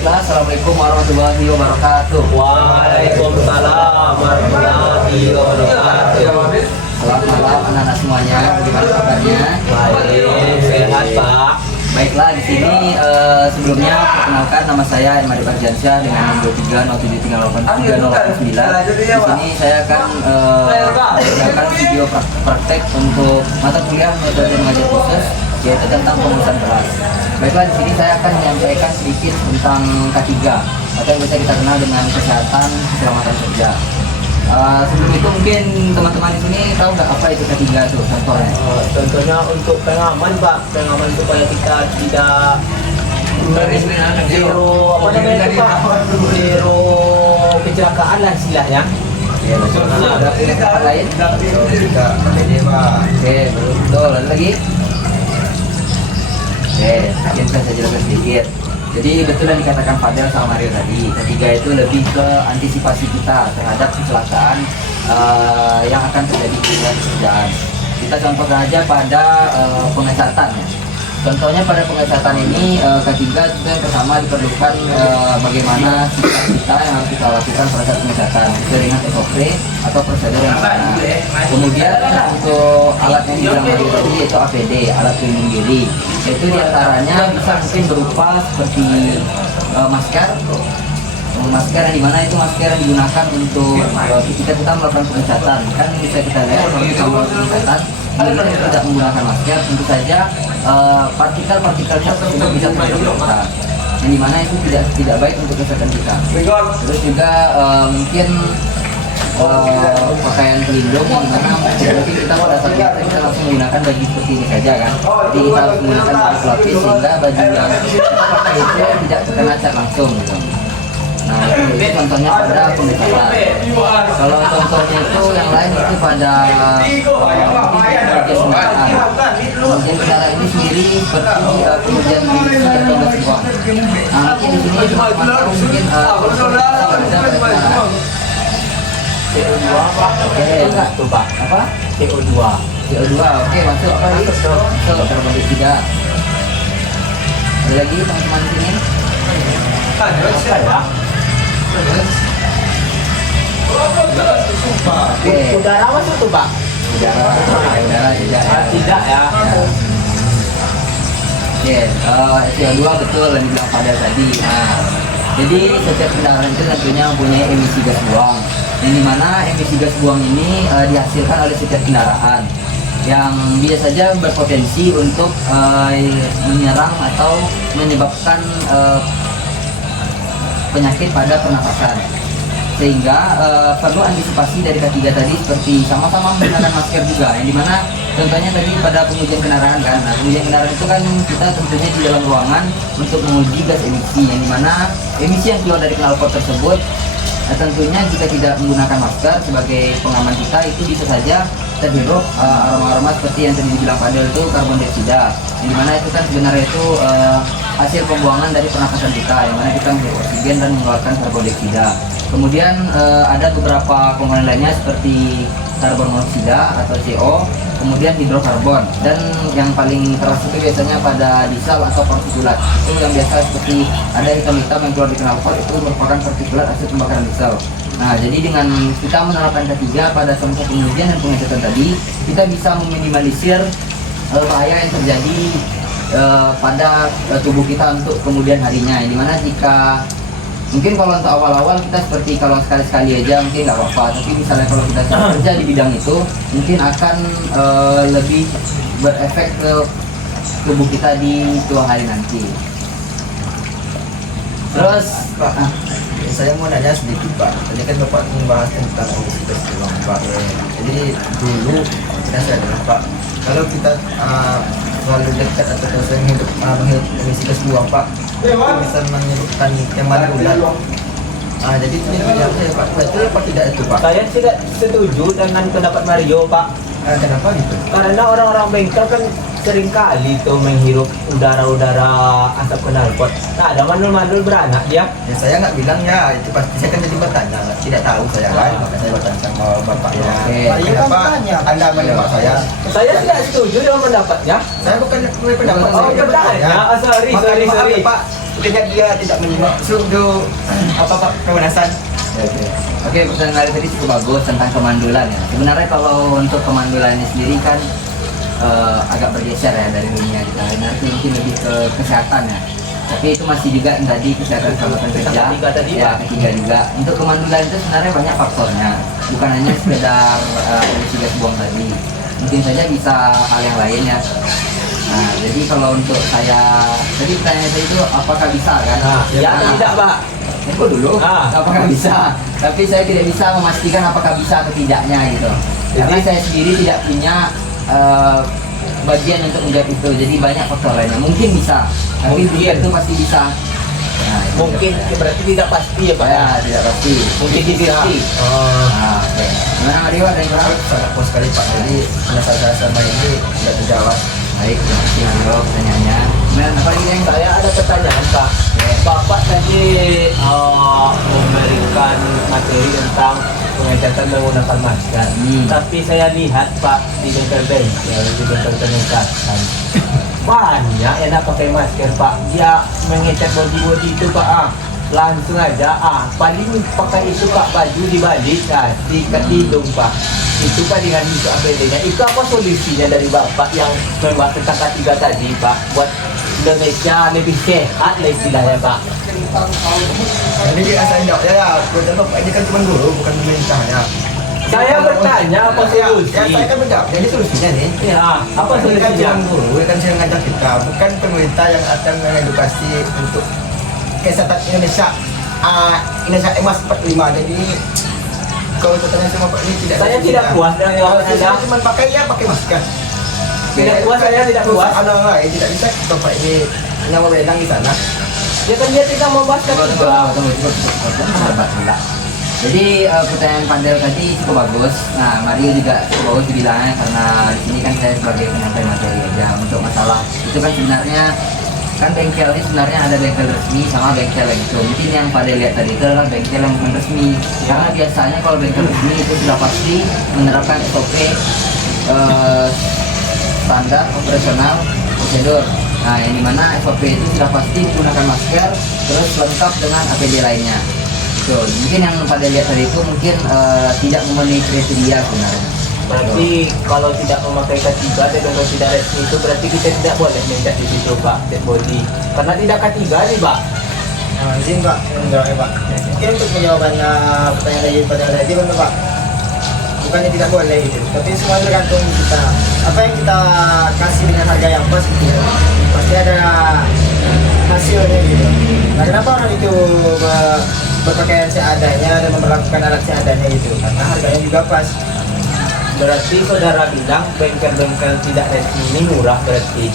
Baiklah, Assalamualaikum warahmatullahi wabarakatuh. Waalaikumsalam warahmatullahi wabarakatuh. Selamat malam anak-anak semuanya. Bagaimana kabarnya? Baik, sehat Pak. Baiklah, di sini sebelumnya perkenalkan nama saya Imadi Fardiansyah dengan nomor 2307383089. Di sini saya akan mengerjakan video praktek untuk mata kuliah metode mengajar khusus, yaitu tentang pengurusan kelas. Baiklah, di sini saya akan menyampaikan sedikit tentang K3 atau yang bisa kita kenal dengan kesehatan keselamatan kerja. Sebelum itu mungkin teman-teman di sini tahu nggak apa itu K3 itu contohnya? Contohnya untuk pengaman Pak, pengaman supaya kita tidak zero apa namanya itu Pak, zero kecelakaan lah istilahnya. Ya, ada pendapat lain? Oke, betul. Ada lagi? Oke, mungkin saya jelaskan sedikit. Jadi betul yang dikatakan Fadel sama Mario tadi, ketiga itu lebih ke antisipasi kita terhadap kecelakaan yang akan terjadi di luar pekerjaan. Kita contohkan aja pada pengecatan. Contohnya pada pengecatan ini K3 itu yang pertama diperlukan bagaimana sikap kita yang harus kita lakukan pada saat pengecatan sesuai dengan SOP atau prosedur yang benar. Kemudian untuk alat yang dibilang tadi yaitu APD, alat pelindung diri. Itu diantaranya bisa mungkin berupa seperti masker yang dimana itu masker yang digunakan untuk ketika kita melakukan pengecatan. Kan bisa kita lihat kalau kita melakukan pengecatan bila kita tidak menggunakan masker, tentu saja partikel-partikel tersebut bisa terjadi kita, yang dimana itu tidak baik untuk kesehatan kita. Terus juga mungkin pakaian pelindung yang mana mungkin kita pada saat kita langsung menggunakan baju seperti ini saja kan, jadi kita harus menggunakan baju pelapis sehingga baju yang kita pakai itu tidak terkena cat langsung gitu. Nah itu contohnya pada pengecatan. Kalau contohnya itu yang lain itu pada pengujian kendara ini sendiri seperti pengujian emisi atau gas buang. Nah mungkin di sini mungkin CO2 Pak. Oke, enggak tuh Pak. apa? CO2. CO2, oke masuk apa ini? Masuk karbon dioksida. Ada lagi teman-teman di sini? Apa ya? Oke, Udara masuk tuh Pak. udara tidak ya. Tidak ya. Oke, CO2 betul yang dibilang pada tadi. Nah, jadi setiap kendaraan itu tentunya mempunyai emisi gas buang, yang dimana emisi gas buang ini dihasilkan oleh setiap kendaraan yang bisa saja berpotensi untuk menyerang atau menyebabkan penyakit pada pernapasan, sehingga perlu antisipasi dari K3 tadi seperti sama-sama menggunakan masker juga, yang dimana contohnya tadi pada pengujian kendaraan kan. Nah, pengujian kendaraan itu kan kita tentunya di dalam ruangan untuk menguji gas emisi, yang dimana emisi yang keluar dari knalpot tersebut tentunya jika tidak menggunakan masker sebagai pengaman kita itu bisa saja terhirup aroma-aroma seperti yang tadi dibilang Fadel itu karbon dioksida, yang dimana itu kan sebenarnya itu hasil pembuangan dari pernapasan kita, yang mana kita menghirup oksigen dan mengeluarkan karbon dioksida. Kemudian ada beberapa komponen lainnya seperti karbon monoksida atau CO, kemudian hidrokarbon, dan yang paling keras itu biasanya pada diesel atau partikulat. Itu yang biasa seperti ada hitam-hitam yang keluar di knalpot, itu merupakan partikulat hasil pembakaran diesel. Nah, jadi dengan kita menerapkan K3 pada semua pengujian dan pengecatan tadi, kita bisa meminimalisir bahaya yang terjadi pada tubuh kita untuk kemudian harinya. Yang dimana jika mungkin kalau untuk awal-awal kita seperti kalau sekali-sekali aja mungkin nggak apa-apa, tapi misalnya kalau kita kerja di bidang itu mungkin akan lebih berefek ke tubuh kita di tua hari nanti. Terus saya mau nanya sedikit Pak. Tadi kan Bapak membahas tentang obesitas tulang Pak. Jadi dulu kita sadar Pak, kalau kita terlalu dekat atau sering hidup emisi gas buang Pak, itu bisa menyebabkan kematian ular. Jadi itu yang saya Pak, betul apa tidak itu Pak? Saya tidak setuju dengan pendapat Mario Pak. Kenapa gitu? Karena orang-orang bengkel kan sering kali tuh menghirup udara-udara asap knalpot. Nah, ada mandul-mandul beranak dia. Ya saya nggak bilang ya, itu pasti saya kan jadi bertanya, tidak tahu saya kan, maka saya bertanya sama bapaknya. Kenapa Anda menjawab saya? Saya tidak setuju dengan pendapatnya. Saya bukan punya pendapat. Oh, bertanya. Sorry. Pak. sepertinya dia tidak menyimak sudah apa Pak kemenasan. Oke, pertanyaan tadi cukup bagus tentang kemandulan ya. Sebenarnya kalau untuk kemandulannya sendiri kan agak bergeser ya dari dunia kita. Nanti mungkin lebih ke kesehatan ya. Tapi itu masih juga yang tadi kesehatan keselamatan kerja. Ketiga tadi, Ya, Pak. ketiga juga. Untuk kemandulan itu sebenarnya banyak faktornya. Bukan hanya sekedar emisi gas buang tadi. Mungkin saja bisa hal yang lain ya. Nah, jadi kalau untuk saya, tadi pertanyaan saya itu apakah bisa kan? Nah, ya atau tidak Pak? Aku dulu, Ah. apakah bisa? Tapi saya tidak bisa memastikan apakah bisa atau tidaknya gitu. Karena Jadi- saya sendiri tidak punya bagian untuk menjawab itu. Jadi banyak faktor lainnya. Mungkin bisa, tapi Mungkin. belum tentu pasti bisa. Nah, itu Mungkin juga. berarti tidak pasti ya Pak. Ya, tidak pasti. Mungkin bisa. bisa. Nah, oke. Gimana Mario, ada yang kurang? Sangat puas sekali Pak. Jadi penasaran saya sama ini tidak terjawab. Baik, terima kasih Mario pertanyaannya. Kemudian apa lagi yang Saya ada pertanyaan Pak. Bapak tadi memberikan materi tentang pengecatan menggunakan masker. Tapi saya lihat Pak di bengkel-bengkel, di bengkel pengecatan banyak yang nak pakai masker Pak. Dia mengecat body itu Pak. Langsung aja paling pakai itu Pak, baju dibalik diikat di hidung Pak. Itu Pak dengan itu APD-nya. Itu apa solusinya dari Bapak yang membahas tentang ketiga tadi Pak, buat Indonesia lebih sehat lah istilahnya Pak? Jadi saya tidak ya, Bapak ini kan cuma guru, bukan pemerintahnya. Saya bertanya apa solusi? Ya, saya kan menjawab. Jadi solusinya nih. Ya, apa Ini kan solusinya? cuma guru, kan saya ngajak kita, bukan pemerintah yang akan mengedukasi untuk kesehatan Indonesia. Indonesia emas 45. Jadi kalau bertanya sama Pak ini tidak. Saya tidak puas dengan jawaban Kalau saya Anda. cuma pakai ya pakai masker. Tidak puas, saya tidak puas. Ada orang lain tidak bisa Bapak ini nyawa wenang di sana. Ya kan dia tidak membahas Tunggu, ketiga. Sabar pula. Jadi pertanyaan Pandel tadi cukup bagus. Nah, Mario juga cukup bagus dibilangnya karena di sini kan saya sebagai penyampai materi aja untuk masalah itu kan sebenarnya kan bengkel ini sebenarnya ada bengkel resmi sama bengkel yang itu. Mungkin yang pada lihat tadi itu adalah bengkel yang bukan resmi. Karena biasanya kalau bengkel resmi itu sudah pasti menerapkan SOP standar operasional prosedur. Nah, yang dimana SOP itu sudah pasti menggunakan masker terus lengkap dengan APD lainnya. Betul. Mungkin yang pada lihat tadi itu mungkin tidak memenuhi kriteria sebenarnya. Berarti kalau tidak memakai ketiga dan kalau tidak resmi itu berarti kita tidak boleh mencat di situ Pak, dead body. Karena tidak ketiga nih Pak. Izin Pak, menjawab ya Pak. Mungkin untuk menjawaban pertanyaan tadi benar Pak. Bukannya tidak boleh gitu, tapi semua tergantung kita. Apa yang kita kasih dengan harga yang pas gitu, pasti ada hasilnya gitu. Nah, kenapa orang itu berpakaian seadanya dan memperlakukan alat seadanya gitu? Karena harganya juga pas. Berarti saudara bilang bengkel-bengkel tidak resmi ini murah berarti.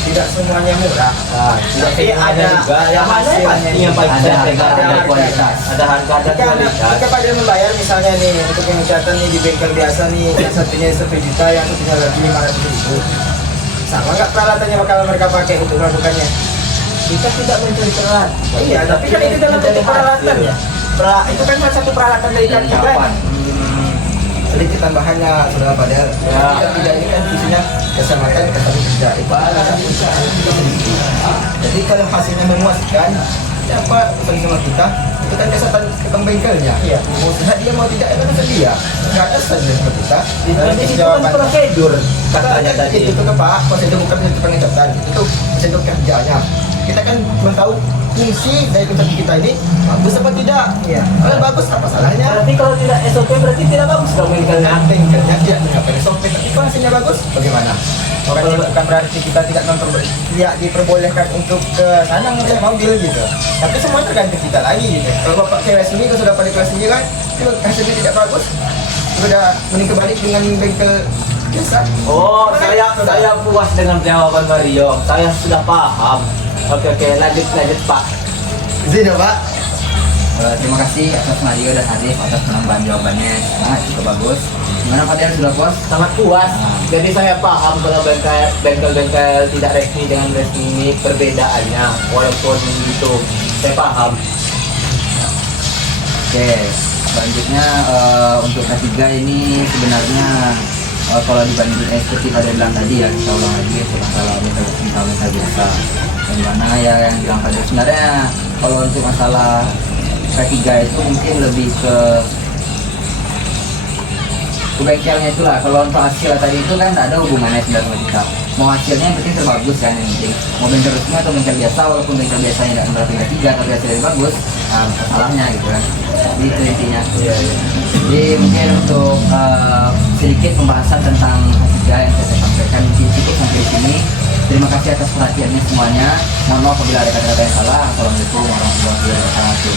Tidak semuanya murah. Nah, tidak Tapi semuanya ada juga. Yang mana hasilnya pasti yang paling ada saya harga, pegang ada ada kualitas. Ada harga dan Jika kualitas. Pada membayar misalnya nih untuk pengecatan nih di bengkel biasa nih yang satunya 1 juta, yang satunya lagi 500.000. Sama nggak peralatannya bakal mereka pakai untuk melakukannya? Kita tidak mencari peralatan. Iya, tapi kan itu dalam bentuk peralatan ya. Itu kan salah satu peralatan dari ketiga. Kapan? Sedikit tambahannya saudara Padel. Ya. Ketiga ini kan isinya keselamatan kesehatan kerja. Itu alasan perusahaan juga sedikit. Jadi kalau hasilnya memuaskan, siapa usaha sama kita? Itu kan kesehatan tukang bengkelnya. Iya. Mau sehat dia mau tidak itu kan dia. Nggak ada saja sama kita. Ini itu kan prosedur katanya tadi. Itu ke Pak, prosedur bukan prosedur pengecatan. Itu prosedur kerjanya. Kita kan belum tahu fungsi dari konsep kita ini bagus apa tidak. Iya. Kalau bagus apa salahnya? Berarti kalau tidak SOP berarti tidak bagus dong bengkelnya. Bengkelnya tidak mengapa SOP, tapi kalau hasilnya bagus, bagaimana? Bukan berarti kita tidak tidak diperbolehkan untuk ke sana ngecek mobil gitu. Tapi semua tergantung kita lagi gitu. Kalau bapak cewek sini kalau sudah pada kelas 9, kalau hasilnya tidak bagus, sudah mending kebalik dengan bengkel biasa. Oh, saya puas dengan jawaban Mario. Saya sudah paham. Oke, lanjut Pak. Izin ya Pak. Terima kasih atas Mario dan Arif atas penambahan jawabannya. Cukup bagus. Gimana Pak Del, sudah puas? Sangat puas. Jadi saya paham kalau bengkel-bengkel tidak resmi dengan resmi ini perbedaannya. Walaupun itu saya paham. Oke, selanjutnya untuk ketiga ini sebenarnya kalau dibanding seperti pada bilang tadi ya, kita ulang lagi itu masalah mental biasa. Yang mana ya yang bilang tadi sebenarnya kalau untuk masalah K3 itu mungkin lebih ke bengkelnya itulah. Kalau untuk hasil tadi itu kan tak ada hubungannya sebenarnya sama kita. Mau hasilnya yang penting terbagus kan, yang penting mau bengkel resmi atau bengkel biasa, walaupun bengkel biasanya nggak menerapkan K3 tapi hasilnya bagus, masalahnya gitu kan. Jadi itu intinya. Jadi mungkin untuk sedikit pembahasan tentang K3 yang saya sampaikan mungkin cukup sampai di sini. Terima kasih atas perhatiannya semuanya. Mohon maaf apabila ada kata-kata yang salah. Assalamualaikum warahmatullahi wabarakatuh.